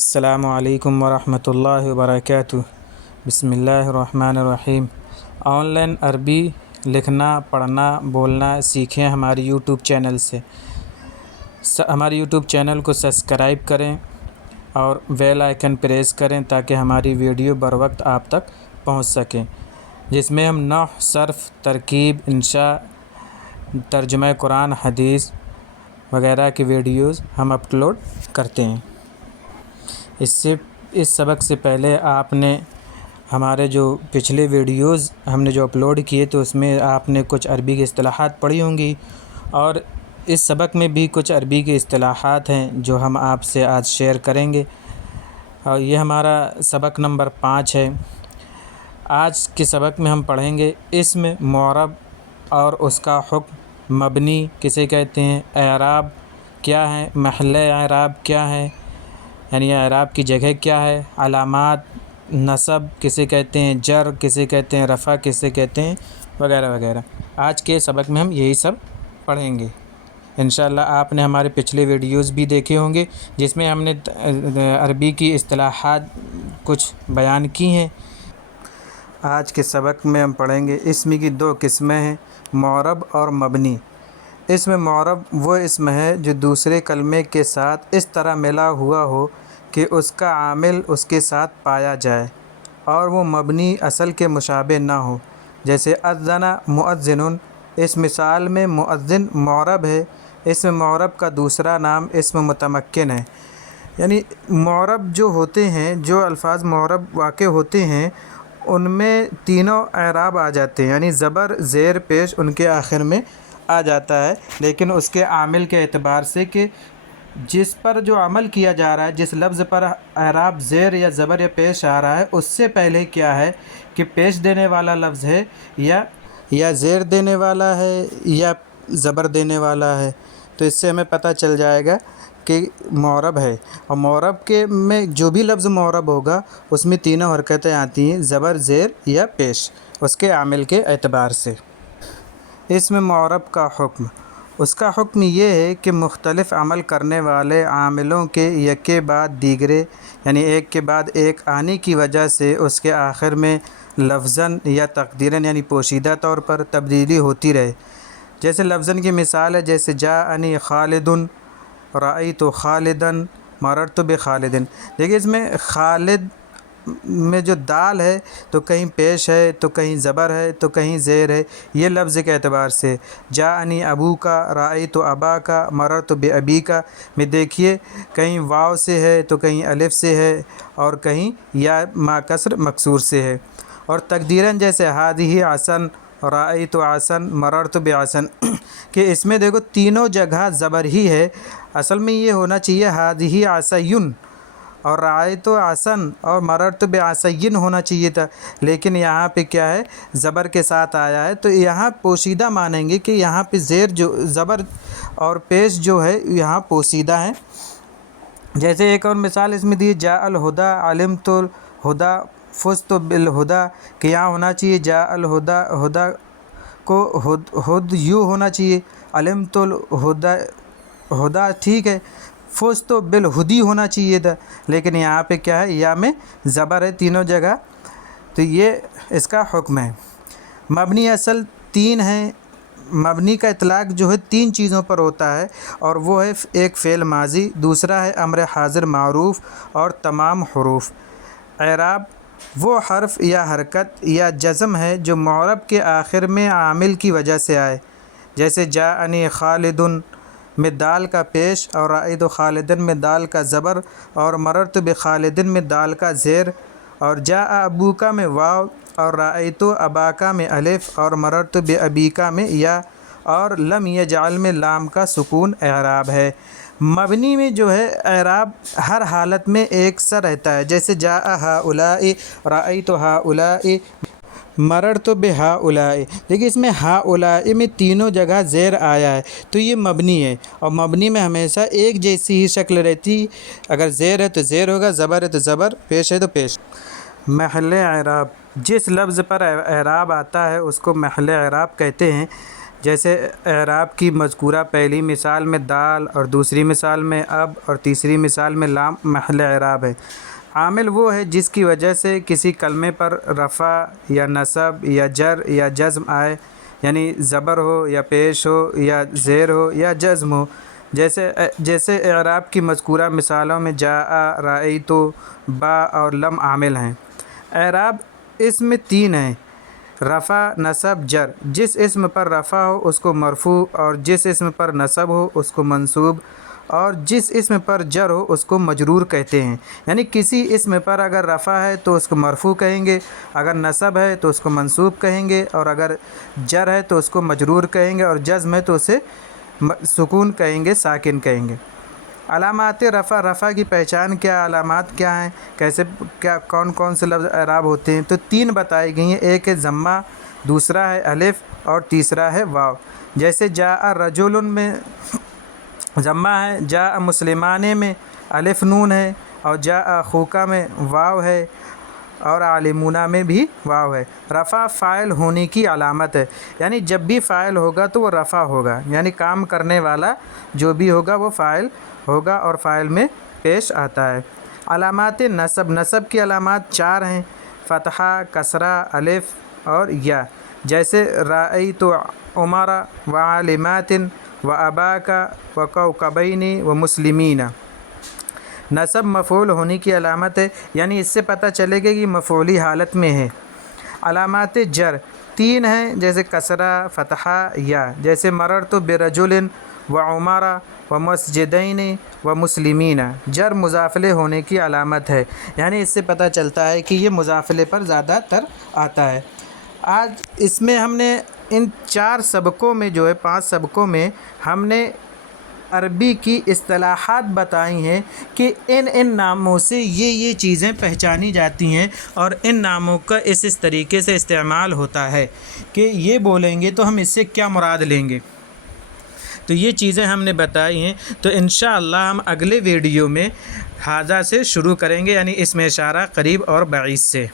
السلام علیکم ورحمۃ اللہ وبرکاتہ۔ بسم اللہ الرحمن الرحیم۔ آن لائن عربی لکھنا، پڑھنا، بولنا سیکھیں ہماری یوٹیوب چینل سے۔ ہمارے یوٹیوب چینل کو سبسکرائب کریں اور بیل آئیکن پریس کریں تاکہ ہماری ویڈیو بر وقت آپ تک پہنچ سکیں، جس میں ہم نحو، صرف، ترکیب، انشاء، ترجمہ قرآن، حدیث وغیرہ کی ویڈیوز ہم اپلوڈ کرتے ہیں۔ اس سبق سے پہلے آپ نے ہمارے جو پچھلے ویڈیوز ہم نے جو اپلوڈ کیے تو اس میں آپ نے کچھ عربی کی اصطلاحات پڑھی ہوں گی، اور اس سبق میں بھی کچھ عربی کی اصطلاحات ہیں جو ہم آپ سے آج شیئر کریں گے، اور یہ ہمارا سبق نمبر 5 ہے۔ آج کے سبق میں ہم پڑھیں گے اسم معرب اور اس کا حکم، مبنی کسے کہتے ہیں، اعراب کیا ہے، محل اعراب کیا ہے، یعنی اعراب کی جگہ کیا ہے، علامات، نصب کسے کہتے ہیں، جر کسے کہتے ہیں، رفع کسے کہتے ہیں، وغیرہ وغیرہ۔ آج کے سبق میں ہم یہی سب پڑھیں گے۔ انشاءاللہ آپ نے ہمارے پچھلے ویڈیوز بھی دیکھے ہوں گے جس میں ہم نے عربی کی اصطلاحات کچھ بیان کی ہیں۔ آج کے سبق میں ہم پڑھیں گے اسم کی 2 قسمیں ہیں، معرب اور مبنی۔ اسم معرب وہ اسم ہے جو دوسرے کلمے کے ساتھ اس طرح ملا ہوا ہو کہ اس کا عامل اس کے ساتھ پایا جائے، اور وہ مبنی اصل کے مشابہ نہ ہو، جیسے اذن مؤذن۔ اس مثال میں مؤذن معرب ہے۔ اسم معرب کا دوسرا نام اسم متمکن ہے۔ یعنی معرب جو ہوتے ہیں، جو الفاظ معرب واقع ہوتے ہیں، ان میں تینوں اعراب آ جاتے ہیں، یعنی زبر، زیر، پیش ان کے آخر میں آ جاتا ہے، لیکن اس کے عامل کے اعتبار سے کہ جس پر جو عمل کیا جا رہا ہے، جس لفظ پر اعراب زیر یا زبر یا پیش آ رہا ہے، اس سے پہلے کیا ہے کہ پیش دینے والا لفظ ہے یا زیر دینے والا ہے یا زبر دینے والا ہے، تو اس سے ہمیں پتہ چل جائے گا کہ معرب ہے۔ اور معرب کے میں جو بھی لفظ معرب ہوگا اس میں تینوں حرکتیں آتی ہیں، زبر، زیر یا پیش، اس کے عامل کے اعتبار سے۔ اسم معرب کا حکم، اس کا حکم یہ ہے کہ مختلف عمل کرنے والے عاملوں کے یکے بعد دیگرے، یعنی ایک کے بعد ایک آنے کی وجہ سے اس کے آخر میں لفظاً یا تقدیراً یعنی پوشیدہ طور پر تبدیلی ہوتی رہے۔ جیسے لفظاً کی مثال ہے، جیسے جاءنی خالد، رأیت خالدا، مررت بخالد۔ دیکھیے اس میں خالد میں جو دال ہے تو کہیں پیش ہے، تو کہیں زبر ہے، تو کہیں زیر ہے، یہ لفظ کے اعتبار سے۔ جاءنی ابوکا، رأیت اباکا، مررت بابیکا میں دیکھیے کہیں واو سے ہے تو کہیں الف سے ہے اور کہیں یا ما کسر مکسور سے ہے۔ اور تقدیراً جیسے ہذہ عصا، رأیت عصا، مررت بعصا، کہ اس میں دیکھو تینوں جگہ زبر ہی ہے۔ اصل میں یہ ہونا چاہیے ہذہ عصی اور رأیت عصا اور مررت بعصی ہونا چاہیے تھا، لیکن یہاں پہ کیا ہے، زبر کے ساتھ آیا ہے، تو یہاں پوشیدہ مانیں گے کہ یہاں پہ زیر جو زبر اور پیش جو ہے یہاں پوشیدہ ہیں۔ جیسے ایک اور مثال اس میں دی، جاء الہدی، علمت الہدی، فزت بالہدی، کہ یہاں ہونا چاہیے جاء الہدی، ہدی کو ہد یوں ہونا چاہیے، علمت الہدی، ہدی ٹھیک ہے، فزت بالہدی ہونا چاہیے تھا، لیکن یہاں پہ کیا ہے، یا میں زبر ہے تینوں جگہ، تو یہ اس کا حکم ہے۔ مبنی اصل 3 ہیں۔ مبنی کا اطلاق جو ہے 3 چیزوں پر ہوتا ہے، اور وہ ہے ایک فعل ماضی، دوسرا ہے امر حاضر معروف، اور تمام حروف۔ اعراب وہ حرف یا حرکت یا جزم ہے جو معرب کے آخر میں عامل کی وجہ سے آئے، جیسے جاءنی خالد میں دال کا پیش، اور رأیت خالدا میں دال کا زبر، اور مررت بخالد میں دال کا زیر، اور جاء ابوکا میں واو، اور رأیت اباکا میں الف، اور مررت بابیکا میں یا، اور لم یجعل میں لام کا سکون اعراب ہے۔ مبنی میں جو ہے اعراب ہر حالت میں ایک سا رہتا ہے، جیسے جاء ہؤلاء، رأیت ہؤلاء، مررت بہؤلاء۔ دیکھیے اس میں ہؤلاء میں تینوں جگہ زیر آیا ہے تو یہ مبنی ہے، اور مبنی میں ہمیشہ ایک جیسی ہی شکل رہتی، اگر زیر ہے تو زیر ہوگا، زبر ہے تو زبر، پیش ہے تو پیش۔ محل اعراب، جس لفظ پر اعراب آتا ہے اس کو محل اعراب کہتے ہیں۔ جیسے اعراب کی مذکورہ پہلی مثال میں دال اور دوسری مثال میں اب اور تیسری مثال میں لام محل اعراب ہے۔ عامل وہ ہے جس کی وجہ سے کسی کلمے پر رفع یا نصب یا جر یا جزم آئے، یعنی زبر ہو یا پیش ہو یا زیر ہو یا جزم ہو۔ جیسے اعراب کی مذکورہ مثالوں میں جاء، رأیت، با اور لم عامل ہیں۔ اعراب اس میں 3 ہیں: رفع، نصب، جر۔ جس اسم پر رفع ہو اس کو مرفوع، اور جس اسم پر نصب ہو اس کو منصوب، اور جس اسم پر جر ہو اس کو مجرور کہتے ہیں۔ یعنی کسی اسم پر اگر رفع ہے تو اس کو مرفوع کہیں گے، اگر نصب ہے تو اس کو منصوب کہیں گے، اور اگر جر ہے تو اس کو مجرور کہیں گے، اور جزم ہے تو اسے سکون کہیں گے، ساکن کہیں گے۔ علامات رفع، رفع کی پہچان کیا، علامات کیا ہیں، کون کون سے لفظ اعراب ہوتے ہیں؟ تو 3 بتائی گئی ہیں۔ ایک ہے ضمہ، دوسرا ہے الف، اور تیسرا ہے واو۔ جیسے جاء رجل میں ضمہ ہے، جاء مسلمان میں الف نون ہے، اور جاء اخوک میں واو ہے، اور عالمون میں بھی واو ہے۔ رفع فاعل ہونے کی علامت ہے، یعنی جب بھی فاعل ہوگا تو وہ رفع ہوگا، یعنی کام کرنے والا جو بھی ہوگا وہ فاعل ہوگا اور فاعل میں پیش آتا ہے۔ علامات نصب، نصب کی علامات 4 ہیں: فتحہ، کسرہ، الف اور یا۔ جیسے رأیت عمر وعالمات واباک وکوکبین ومسلمین۔ نصب مفعول ہونے کی علامت ہے، یعنی اس سے پتہ چلے گا کہ مفعولی حالت میں ہے۔ علامات جر 3 ہیں، جیسے کسرہ، فتحہ، یا۔ جیسے مررت برجل وعمر ومسجدین ومسلمین۔ جر مضافلے ہونے کی علامت ہے، یعنی اس سے پتہ چلتا ہے کہ یہ مضافلے پر زیادہ تر آتا ہے۔ آج اس میں ہم نے ان 4 سبقوں میں جو ہے 5 سبقوں میں ہم نے عربی کی اصطلاحات بتائی ہیں کہ ان ناموں سے یہ چیزیں پہچانی جاتی ہیں، اور ان ناموں کا اس طریقے سے استعمال ہوتا ہے کہ یہ بولیں گے تو ہم اس سے کیا مراد لیں گے۔ تو یہ چیزیں ہم نے بتائی ہیں، تو انشاءاللہ ہم اگلے ویڈیو میں ھذا سے شروع کریں گے، یعنی اسم اشارہ قریب اور بعید سے۔